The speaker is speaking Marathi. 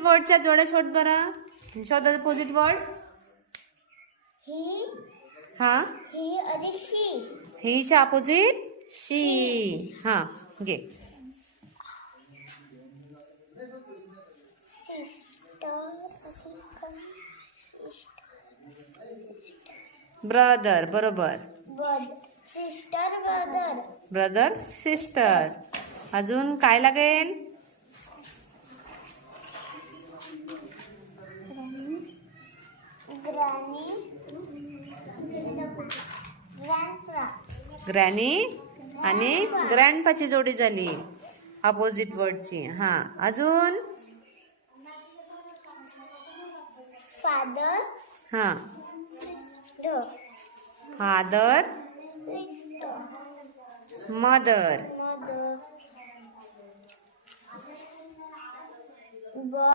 वर्डच्या जोड्या शोध बरं. शोध अपोजिट वर्ड. ही. हा. ही अधिक शी. हीच्या अपोजिट शी. हा घे. ब्रदर. बरोबर. Sister brother. Brother sister. अजून काय लागेल. ग्रॅनी. ग्रँडपा. ग्रॅनी आणि ग्रँडपाची जोडी झाली अपोजिट वर्डची. हा अजून. फादर. हा. फादर. मदर.